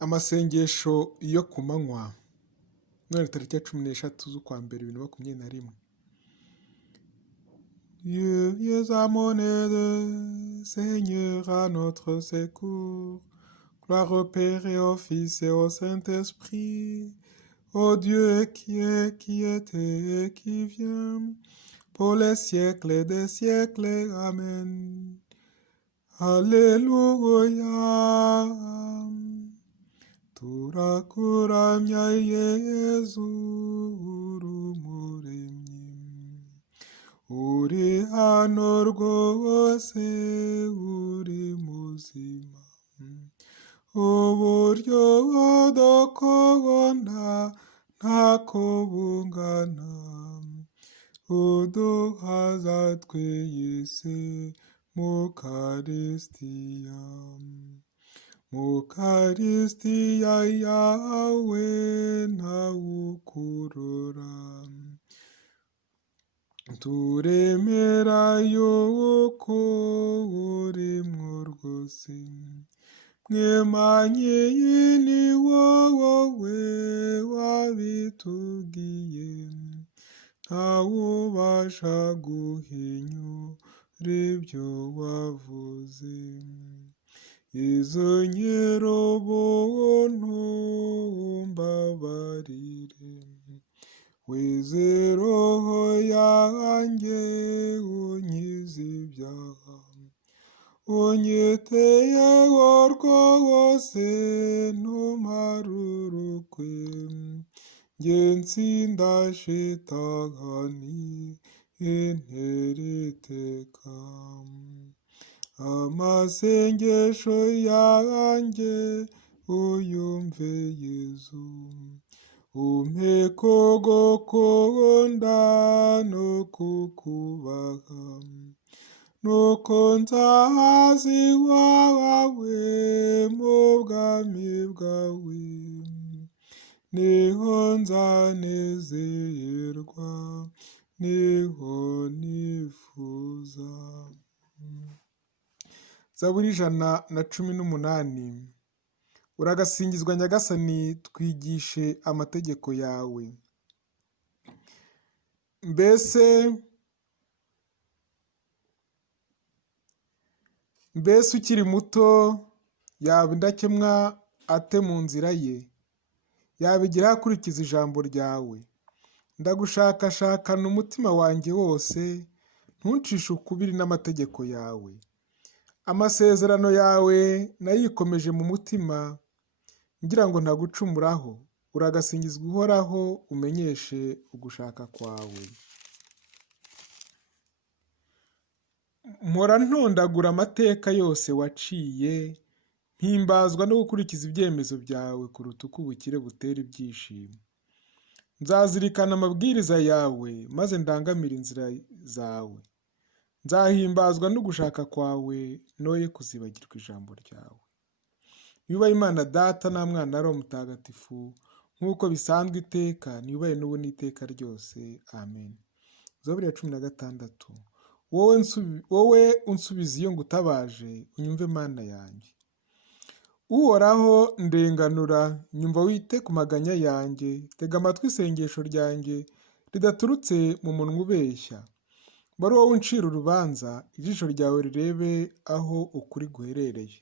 Amasengesho yo ku manywa none tariki ya 13 z'ukwa mbere 2021. Dieu, viens à mon aide, Seigneur à notre secours. Gloire au Père et au Fils et au Saint-Esprit, ô Dieu qui est, qui était et qui vient, pour les siècles des siècles. Amen. Alléluia. Turakuramya Yezu urumuremyi, uri hano rwose uri muzima, uburyo udukunda ntako bungana, uduhaza twiyise Mukaristiya. Mukaristiya yawe ntawukurora, turemera yuko urimwo rwose, mwemanyi ni wowe wabitubwiye, ntawubasha guhinyura ibyo wavuze. Izo nyir'ubuntu umbabarire, weze roho yanjye unkize ibyaha, unyiteyeho rwose ntumarurukwe, njye nsinda shitani intera iteka. Amasengesho yanjye uyumve Yezu, umpe kugukunda no kukubaha, nuko nzahaza iwawe mu bwami bwawe, niho nzanezerwa, niho nifuza. Zaburi 118. Uragasingizwa Nyagasani, twigishe amategeko yawe. Mbese ukiri muto yaba indakemwa ate mu nzira ye, yabigira akurikiza ijambo ryawe. Ndagushakashakana umutima wanjye wose, ntuncishe ukubiri n'amategeko yawe. Amasezerano yawe nayikomeje mu mutima, ngira ngo ntagucumuraho. Uragasingizwa uhoraho, umenyeshe ugushaka kwawe. Mpora ntondagura amateka yose waciye, mpimbazwa no gukurikiza ibyemezo byawe kuruta uko ubukire butera ibyishimo. Nzazirikana amabwiriza yawe, maze ndangamire inzira zawe. Nzahimbazwa no gushaka kwawe, noye kuzibagirwa ijambo ryawe. Yubahe Imana Data na Mwana na Mutagatifu, nk'uko bisanzwe iteka, niyubahe n'ubu n'iteka ryose. Amen. Zaburi ya 16. Wowe unsubiza iyo ngutabaje, unyumve Mana yanjye. Uhoraho ndenganura, nyumva wite ku maganya yanjye, tega amatwi isengesho ryanjye ridaturutse mu munwa ubeshya. Bari wowe uncira urubanza, ijisho ryawe rirebe aho ukuri guherereye.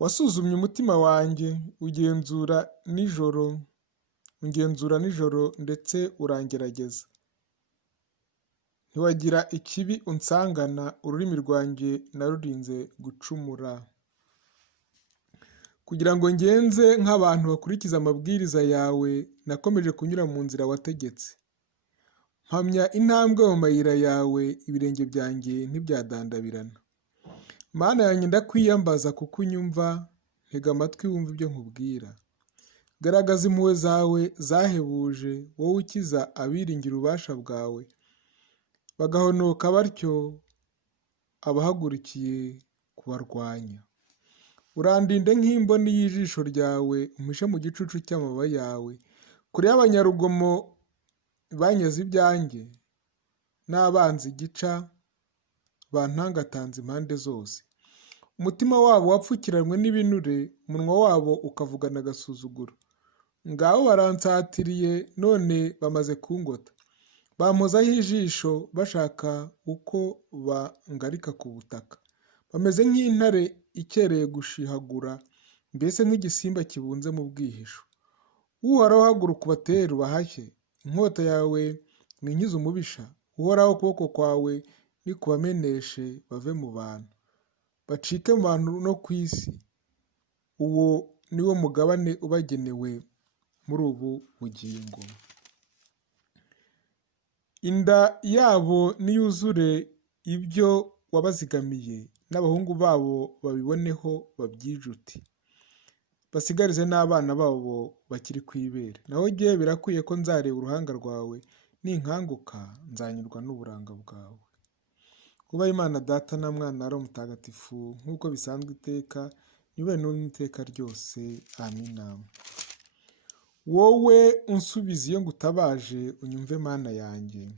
Wasuzumye umutima wanjye, ungenzura nijoro ndetse urangerageza. Ntiwagira ikibi unsangana, ururimi rwanjye narurinze gucumura. Kugira ngo ngenze nk'abantu bakurikiza amabwiriza yawe, nakomeje kunyura mu nzira wategetse. Mpamya intambwe mu mayira yawe, ibirenge byanjye ntibyadandabirana. Mana yanjye ndakwiyambaza kuko unyumva, ntega amatwi wumva ibyo nkubwira. Garagaza impuhwe zawe zahebuje, wowe ukiza abiringira ububasha bwawe, bagahonoka batyo abahagurukiye kubarwanya. Urandinde nk'imboni y'ijisho ryawe, umpishe mu gicucu cy'amababa yawe, kure y'abanyarugomo banyaze ibyanjye, n'abanzi gica bantangatanze impande zose. umutima wabo wapfukiranywe n'ibinure, umunwa wabo ukavugana agasuzuguro. Ngaho baransatiriye, none bamaze kungota. Bampozaho ijisho bashaka uko bangarika ku butaka. Bameze nk'intare ikereye gushihagura, mbese nk'igisimba kibunze mu bwihisho. Uhoraho, haguruka ubatere ubahashye, inkota yawe ninkize umubisha. Uhoraho, ukuboko kwawe nikubameneshe bave mu bantu, bacike mu bantu no ku isi. Uwo ni wo mugabane ubagenewe muri ubu bugingo. Inda yabo niyuzure ibyo wabazigamiye, n'abahungu babo babiboneho babyijute, basigarize n'abana babo bakiri ku ibere. Naho jyewe birakwiye ko nzareba uruhanga rwawe, ninkanguka nzanyurwa n'uburanga bwawe. Kuba Imana Data na Mwana na Roho Mutagatifu, nk'uko bisanzwe iteka, nibe n'iteka ryose. Amina. Wowe unsubiza iyo ngutabaje, unyumve Mana yanjye.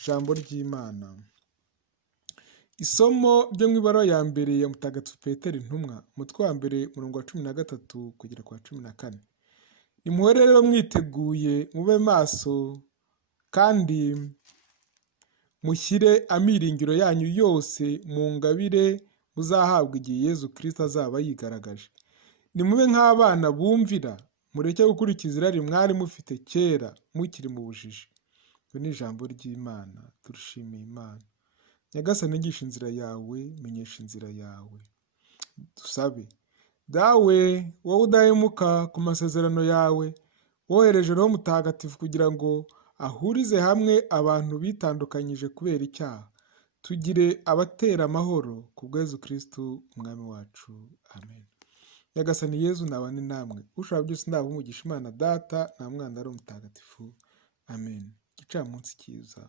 Ijambo ry'Imana. Isomo ryo mu ibaruwa ya mbere ya Mutagatifu Petero Intumwa, umutwe wa mbere, umurongo wa 13 kugera ku wa 14. Nimuhore rero mwiteguye, mube maso, kandi mushyire amiringiro yanyu yose mu ngabire muzahabwa igihe Yezu Kristo azaba yigaragaje. Nimube nk'abana bumvira, mureke gukurikiza irari mwari mufite kera mukiri mu bujiji. Iryo ni ijambo ry'Imana. Turishimiye Imana. Nyagasani, nyigisha inzira yawe, menyesha inzira yawe. Dusabe. Dawe, wowe udahemuka ku masezerano yawe, wohereje Roho Mutagatifu kugira ngo ahurize hamwe abantu bitandukanyije kubera icyaha, tugire abatera amahoro ku bwa Yezu Kristo umwami wacu. Amen. Nyagasani Yezu nabane namwe, ushobora byose ndaha umugisha Imana Data na Mwana na Roho Mutagatifu. Amen. Igicamunsi cyiza.